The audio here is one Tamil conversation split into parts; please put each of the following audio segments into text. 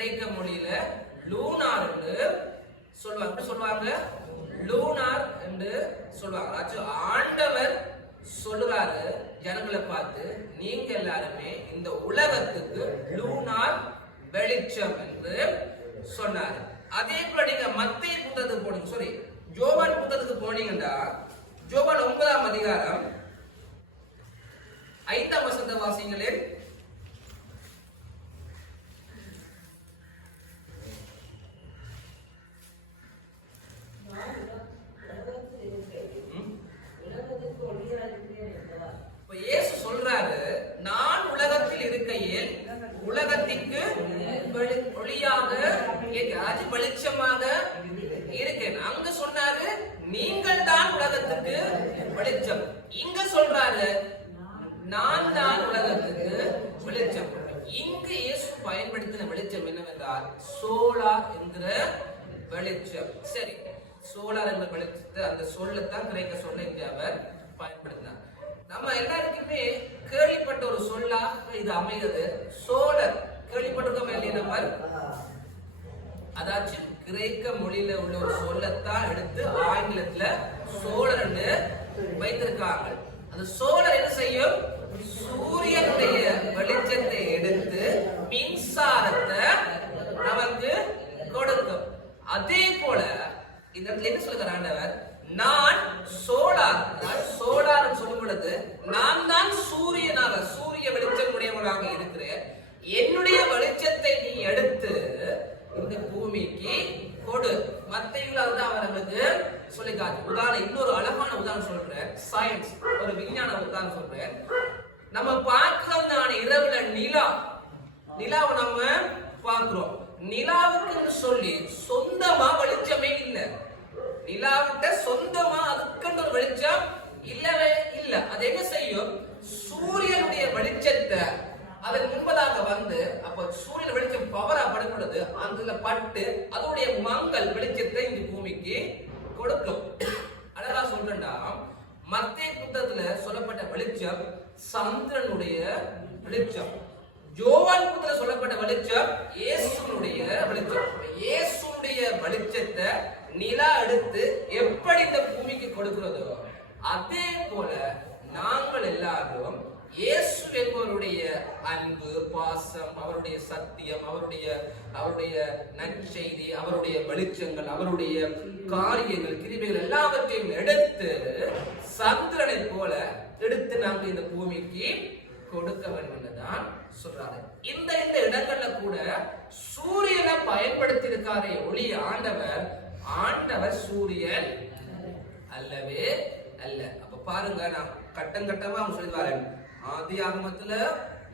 கிரேக்க மொழியில லூனார் என்று சொல்லுவாங்க. சொல்லுவாங்க? லூனார் என்று சொல்லுவாங்க. அதாச்சும் ஆண்டவர் சொல்லுறாரு ஜனங்களை பார்த்து நீங்க எல்லாருமே இந்த உலகத்துக்கு லூனார் வெளிச்சம் என்று சொன்னார். அதே போல நீங்க மத்திய புத்தகத்துக்கு போனீங்க. சாரி ஜோவான் புத்தகத்துக்கு போனீங்கன்னா ஜோவான் ஒன்பதாம் அதிகாரம் ஐந்தாம் வசந்த வாசிங்களே ம்? இப்ப இயேசு சொல்றாரு நான் உலகத்தில் இருக்கையில் உலகத்திற்கு வெளி- ஒளியாக இருக்கேன். அது வெளிச்சமாக இருக்கேன். அங்க சொன்னாரு நீங்கள் தான் உலகத்துக்கு வெளிச்சம். இங்க சொல்றாரு நான் தான் உலகத்துக்கு வெளிச்சம். இங்கு இயேசு பயன்படுத்தின வெளிச்சம் என்னவென்றால் சோலார் என்கிற வெளிச்சம். சரி சோலார் என்ற வெளிச்சத்தை அந்த சொல்லத்தான் கிரேக்க சொல்ல இங்கே அவர் பயன்படுத்தினார். நம்ம எல்லாருக்குமே கேள்விப்பட்ட ஒரு சொல்லாக இது அமைகிறது. சோழர். கேள்விப்பட்டிருக்கோம் இல்லையா நம்ம? அதாச்சும் கிரேக்க மொழியில உள்ள ஒரு சொல்லத்தான் எடுத்து ஆங்கிலத்துல சோழர்னு வைத்திருக்காங்க அந்த சோழர் என்ன செய்யும்? சூரியனுடைய வெளிச்சத்தை எடுத்து மின்சாரத்தை நமக்கு கொடுக்கும். அதே போல இந்த இடத்துல என்ன சொல்லுகிறார் ஆண்டவர்? நான் சோழார். நான் சோலார் சொல்லும் பொழுது நான் தான் சூரியனாக சூரிய வெளிச்சம் உடையவனாக இருக்கிறேன். என்னுடைய வெளிச்சத்தை நீ எடுத்து இந்த பூமிக்கு கொடு மத்தையில் அதுதான் அவர் நமக்கு சொல்லி காட்டு உதாரணம் இன்னொரு அழகான உதாரணம் சொல்றேன் சயின்ஸ் ஒரு விஞ்ஞான உதாரணம் சொல்றேன் நம்ம பார்க்கிறோம் நான் இரவுல நிலா. நிலாவை நம்ம பார்க்கிறோம். நிலாவுக்குன்னு சொல்லி சொந்தமா வெளிச்சமே இல்லை. நிலாவிட்ட சொந்தமா அதுக்குன்னு ஒரு வெளிச்சம் இல்லவே இல்ல. அது என்ன செய்யும்? சூரியனுடைய வெளிச்சத்தை அதன் முன்பதாக வந்து அப்ப சூரியன் வெளிச்சம் பவரா படுக்கிறது அதுல பட்டு அதோடைய மங்கள் வெளிச்சத்தை இந்த பூமிக்கு கொடுக்கும். அழகா சொல்றேன்டா. மத்திய புத்தகத்துல சொல்லப்பட்ட வெளிச்சம் சந்திரனுடைய வெளிச்சம். ஜோவான் புத்தகத்துல சொல்லப்பட்ட வெளிச்சம் இயேசுனுடைய வெளிச்சம். இயேசுனுடைய வெளிச்சத்தை நிலா எடுத்து எப்படி இந்த பூமிக்கு கொடுக்கிறதோ அதே போல நாங்கள் எல்லாரும் இயேசு என்பவருடைய அன்பு பாசம் அவருடைய சத்தியம் அவருடைய அவருடைய நற்செய்தி அவருடைய வெளிச்சங்கள் அவருடைய காரியங்கள் கிருமிகள் எல்லாவற்றையும் எடுத்து சந்திரனை போல எடுத்து நாங்கள் இந்த பூமிக்கு கொடுக்க வேண்டும் என்றுதான் சொல்றாரு. இந்த இந்த இடங்கள்ல கூட சூரியனை பயன்படுத்தி இருக்காரே ஒளி ஆண்டவர் ஆண்டவர் சூரியன் அல்லவே அல்ல. அப்ப பாருங்க நான் கட்டம் கட்டமா அவங்க சொல்லுவாரு ஆதி ஆகமத்துல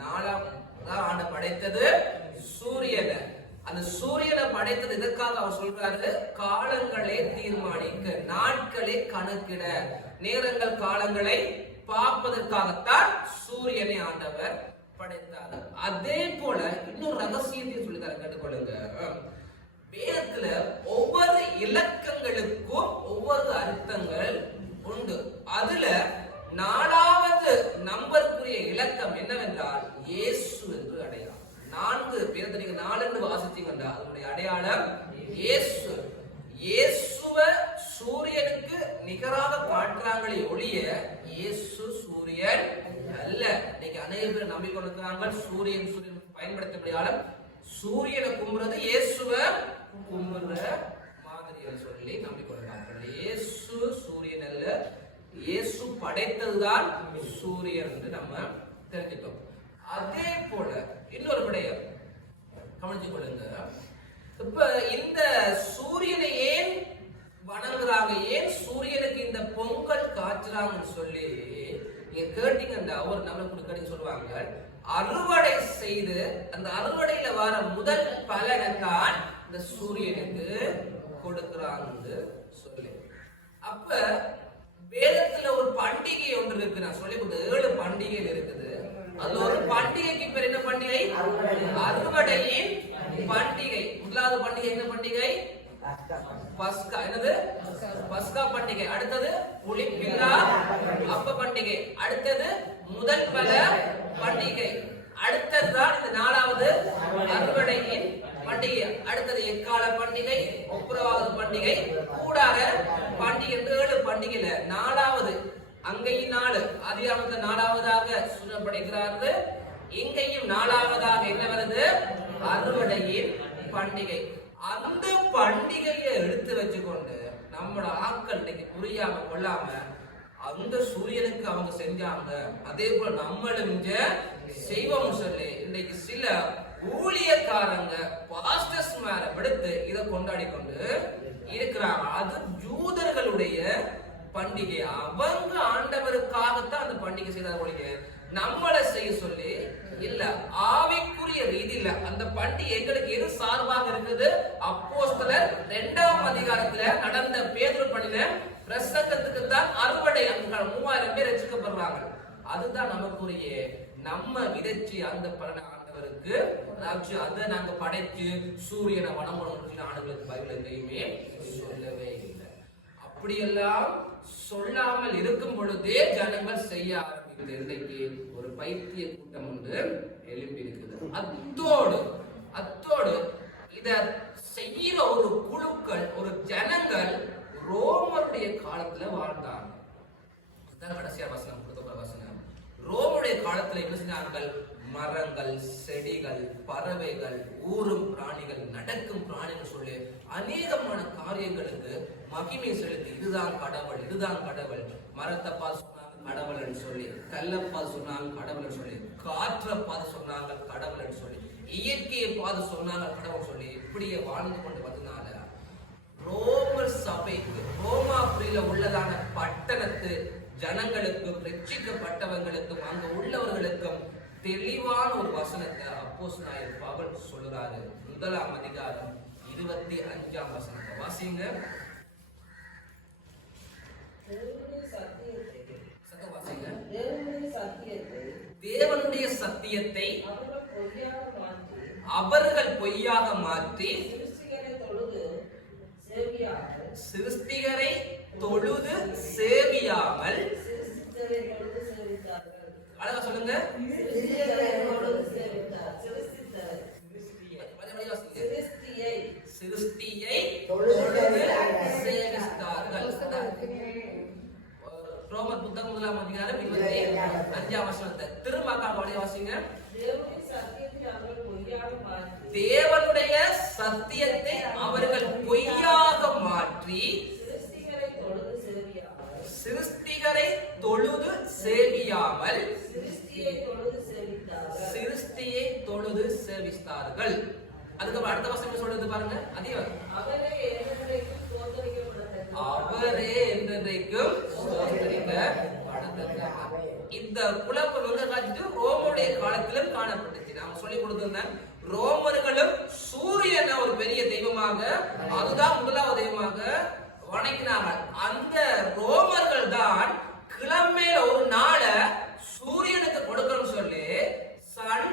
நாலாம் தான் ஆண்ட படைத்தது சூரியனை. அந்த சூரியனை படைத்தது எதற்காக அவர் சொல்றாரு? காலங்களை தீர்மானிக்க நாட்களை கணக்கிட. நேரங்கள் காலங்களை பார்ப்பதற்காகத்தான் சூரியனை ஆண்டவர் படைத்தார். அதே போல இன்னொரு ரகசியத்தையும் சொல்லித்தாரு கேட்டுக்கொள்ளுங்க. வேதத்துல ஒவ்வொரு இலக்கங்களுக்கும் ஒவ்வொரு அர்த்தங்கள் உண்டு. அதுல நாலாவது நம்பருக்குரிய இலக்கம் என்னவென்றால் இயேசு என்று அடையாளம். நான்கு பேரத்தை நீங்க நாலு என்று வாசிச்சீங்கன்னா அதனுடைய அடையாளம் இயேசு இயேசுவ சூரியனுக்கு நிகராக காட்டுறாங்களே ஒழிய இயேசு சூரியன் அல்ல இன்னைக்கு அநேக பேர் நாங்கள் சூரியன் சூரியன் பயன்படுத்தப்படியால சூரியனை கும்புறது இயேசுவ கும்புற மாதிரி சொல்லி நம்பிக்கொள்கிறார்கள் இயேசு சூரியன் அல்ல இயேசு படைத்ததுதான் சூரியன் என்று நம்ம தெரிஞ்சுட்டோம். அதே போல இன்னொரு விடயம் கவனிச்சு கொள்ளுங்க. இப்ப இந்த சூரியனை ஏன் வணங்குறாங்க? ஏன் சூரியனுக்கு இந்த பொங்கல் காய்ச்சுறாங்கன்னு சொல்லி நீங்க கேட்டீங்கன்னா ஒரு நம்மளுக்கு கேட்டு சொல்லுவாங்க. அறுவடை செய்து அந்த அறுவடையில வர முதல் பலனை தான் இந்த சூரியனுக்கு கொடுக்கிறாங்கன்னு சொல்லி. அப்ப வேதத்துல ஒரு பண்டிகை ஒன்று இருக்கு. நான் சொல்லி கொடுத்த ஏழு பண்டிகைகள் இருக்குது. அதுல ஒரு பண்டிகைக்கு பேர் என்ன பண்டிகை? அறுவடையின் பண்டிகை. முதலாவது பண்டிகை என்ன பண்டிகை? பஸ்கா. என்னது? பஸ்கா பண்டிகை. அடுத்தது புளிப்பில்லா அப்ப பண்டிகை. அடுத்தது முதல் பல பண்டிகை. அடுத்ததுதான் இந்த நாலாவது அறுவடையின் பண்டிகை. அடுத்தது எக்கால பண்டிகை ஒப்புரவாத பண்டிகை. கூடாக பண்டிகை என்று ஏழு பண்டிகையில நாலாவது அங்கேயும் நாலு அதிகாரத்துல நாலாவதாக சொல்லப்படுகிறார்கள் இங்கேயும் நாலாவதாக என்ன வருது? அறுவடையின் பண்டிகை. அந்த பண்டிகையை எடுத்து வச்சுக்கொண்டு நம்மளோட ஆக்கள் இன்னைக்கு புரியாம கொள்ளாம அந்த சூரியனுக்கு அவங்க செஞ்சாங்க. அதே போல நம்மளும் செய்வோம் சொல்லி இன்றைக்கு சில ஊழியக்காரங்க பாஸ்டர்ஸ் மேல விடுத்து இதை கொண்டாடி கொண்டு இருக்கிறாங்க. அது ஜூதர்களுடைய பண்டிகை. அவங்க ஆண்டவருக்காகத்தான் அந்த பண்டிகை செய்தார் ஒழிய நம்மளை செய்ய சொல்லி இல்ல ஆவிக்குரிய ரீதியில அந்த பண்டிகை எங்களுக்கு எது சார்பாக இருக்குது? அப்போஸ்தலர் இரண்டாம் அதிகாரத்துல நடந்த பேதுரு பண்ணின பிரசங்கத்துக்கு தான் அறுவடை அங்க மூவாயிரம் பேர் ரசிக்கப்படுறாங்க. அதுதான் நமக்குரிய நம்ம விதைச்சு அந்த பலனை ஆண்டவருக்கு அதாவது அதை நாங்க படைச்சு சூரியனை வனமுடன் ஆண்டுகளுக்கு பைபிள் எதையுமே சொல்லவே இல்லை. அப்படியெல்லாம் சொல்லாமல் இருக்கும் பொழுதே ஜனங்கள் செய்ய ஆரம்பிக்குது இன்றைக்கு ஒரு பைத்திய கூட்டம் ஒன்று எழுப்பி இருக்குது அத்தோடு அத்தோடு இத செய்யற ஒரு குழுக்கள் ஒரு ஜனங்கள் ரோமுடைய காலத்துல வாழ்ந்தாங்க. இதுதான் கடைசியா வசனம் கொடுத்த வசனம். ரோமுடைய காலத்துல என்ன செஞ்சார்கள் மரங்கள் செடிகள் பறவைகள் ஊரும் பிராணிகள் நடக்கும் பிராணிகள் சொல்லி அநேகமான காரியங்களுக்கு மகிமை செலுத்தி இதுதான் கடவுள் இதுதான் கடவுள். மரத்தை பார்த்து சொன்னாங்க கடவுள்னு சொல்லி கல்லப்பா சொன்னாங்க கடவுள்னு சொல்லி காற்றை பார்த்து சொன்னாங்க கடவுள்னு சொல்லி இயற்கையை பார்த்து சொன்னாங்க கடவுள் சொல்லி இப்படியே வாழ்ந்து கொண்டு வந்ததுனால ரோமர் சபைக்கு ரோமாபுரியில உள்ளதான பட்டணத்து ஜனங்களுக்கும் ரட்சிக்கப்பட்டவங்களுக்கும் அங்க உள்ளவர்களுக்கும் தெளிவான ஒரு வசனத்தை அப்போஸ் நாயர் பவுல் சொல்லுறாரு முதலாம் அதிகாரம் இருபத்தி அஞ்சாம் வசனத்தை வாசிங்க. தேவனுடைய சத்தியத்தை அவர்கள் பொய்யாக மாற்றி அவர்கள் பொய்யாக மாற்றி சிருஷ்டிகரை தொழுது சேவியாமல் சிருஷ்டிகரை தொழுது சேவியாமல் அழகா சொல்லுங்க. சிருஷ்டியை தொழுது. ரோமர் புத்தகம் முதலாம் அதிகாரம் இருபத்தி அஞ்சாம் வசனத்தை பாடி வாசிங்க தேவனுடைய சத்தியத்தை அவர்கள் பொய்யாக மாற்றி தேவனுடைய சத்தியத்தை அவர்கள் பொய்யாக மாற்றி சிருஷ்டிகரை தொழுது சேவியாமல் சிருஷ்டியை தொழுது சேவித்தார்கள். அதுக்கப்புறம் அடுத்த வசனம் சொல்றது பாருங்க? அவரே என்றைக்கும் இந்த குழப்பம் எங்க ரோமுடைய காலத்திலும் காணப்பட்டுச்சு. நாம சொல்லி கொடுத்திருந்தேன் ரோமர்களும் சூரியன் ஒரு பெரிய தெய்வமாக அதுதான் வணங்கினாங்க அந்த ரோமர்கள் தான் கிழமையில ஒரு நாளை சூரியனுக்கு கொடுக்கணும் சொல்லி சன்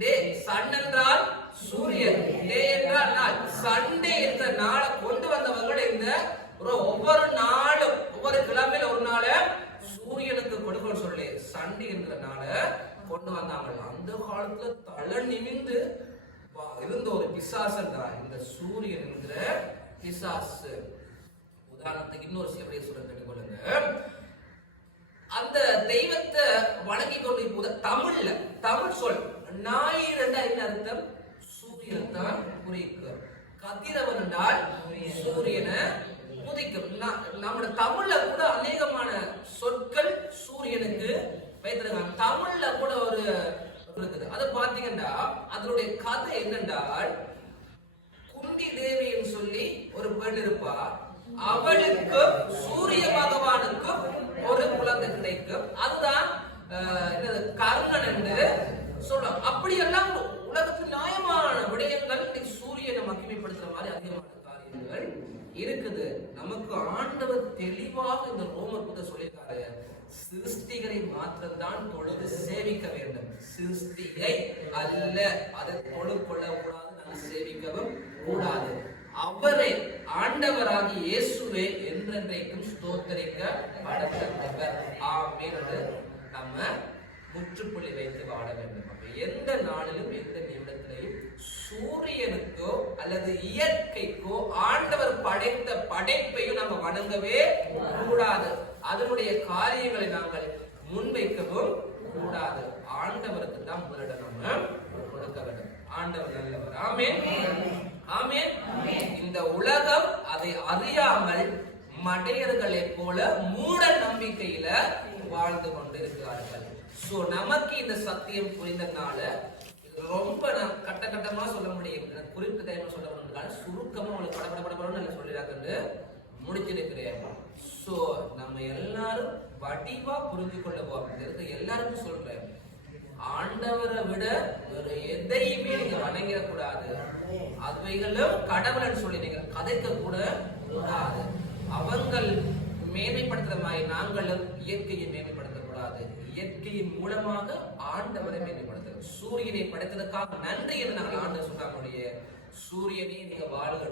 டே சன் என்றால் சூரியன் டே என்றால் நாள். சண்டே என்ற நாளை கொண்டு வந்தவர்கள் இந்த ஒரு ஒவ்வொரு நாளும் ஒவ்வொரு கிழமையில ஒரு நாளை சூரியனுக்கு கொடுக்கணும் சொல்லி சண்டே என்ற நாளை கொண்டு வந்தாங்க அந்த காலத்துல தலை நிமிந்து இருந்த ஒரு பிசாசன் தான் இந்த சூரியன் என்கிற பிசாசு. உதாரணத்துக்கு இன்னொரு சில பேர் சொல்ல கேட்டுக்கொள்ளுங்க. அந்த தெய்வத்தை வணங்கி கொண்டு இப்போது தமிழ்ல தமிழ் சொல். ஞாயிறு என்ன அர்த்தம்? சூரியன் தான் குறிக்கும். கதிரவன் என்றால் சூரியனை உதிக்கும் நம்மளோட தமிழ்ல கூட அநேகமான சொற்கள் சூரியனுக்கு வைத்திருக்காங்க. தமிழ்ல கூட ஒரு இருக்குது. அது பாத்தீங்கன்னா அதனுடைய கதை என்னென்றால் குந்தி தேவின்னு சொல்லி ஒரு பெண் இருப்பா. அவளுக்கும் சூரிய பகவானுக்கும் ஒரு குழந்தை கிடைக்கும். அதுதான் கர்ணன் என்று சொல்றோம். அப்படியெல்லாம் உலகத்தில் நியாயமான விடயங்கள் இன்னைக்கு சூரியனை மகிமைப்படுத்துற மாதிரி அதிகமான காரியங்கள் இருக்குது. நமக்கு ஆண்டவர் தெளிவாக இந்த ரோமர் புத்த சொல்லியிருக்காரு. சிருஷ்டிகளை மாத்திரம்தான் தொழுது சேவிக்க வேண்டும். சிருஷ்டிகை அல்ல. அதை தொழு கொள்ளக்கூடாது நாங்கள் சேவிக்கவும் கூடாது. அவரே ஆண்டவராகி இயேசுவே என்றென்றைக்கும் ஸ்தோத்தரிக்கப்படத்தக்கவர். ஆமென். என்று நம்ம முற்றுப்புள்ளி வைத்து வாழ வேண்டும். அப்ப எந்த நாளிலும் எந்த நிமிடத்திலையும் சூரியனுக்கோ அல்லது இயற்கைக்கோ ஆண்டவர் படைத்த படைப்பையும் நம்ம வணங்கவே கூடாது. அதனுடைய காரியங்களை நாங்கள் முன்வைக்கவும் கூடாது. ஆண்டவருக்கு தான் முதலிடம் நம்ம கொடுக்க வேண்டும். ஆண்டவர் நல்லவர். ஆமே ஆமென். இந்த உலகம் அதை அறியாமல் மடையர்களைப் போல மூட நம்பிக்கையில வாழ்ந்து கொண்டிருக்கிறார்கள். சோ நமக்கு இந்த சத்தியம் புரிந்ததுனால இது ரொம்ப நான் கட்ட கட்டமா சொல்ல முடியும். எனக்கு குறிப்பிட்ட டைம் சொல்ல முடியாது சுருக்கமா உங்களுக்கு பட பட படப்படன்னு நான் முடிச்சிருக்கிறேன். சோ நம்ம எல்லாரும் வடிவா புரிந்து கொள்ள போகிறது எல்லாருக்கும் சொல்றேன். ஆண்டவரை விட வேற எதை வணங்கிடக்கூடாது அவைகளும் கடவுள்னு சொல்லி நீங்க கதைக்க கூட கூடாது அவங்கள் மேன்மைப்படுத்துற மாதிரி நாங்களும் இயற்கையை மேன்மைப்படுத்தக்கூடாது. இயற்கையின் மூலமாக ஆண்டவரை மேன்மைப்படுத்துறோம் சூரியனை படைத்ததற்காக நன்றி என்று நாங்கள் ஆண்டு சொல்றாங்களுடைய சூரியனை நீங்க வாழ்க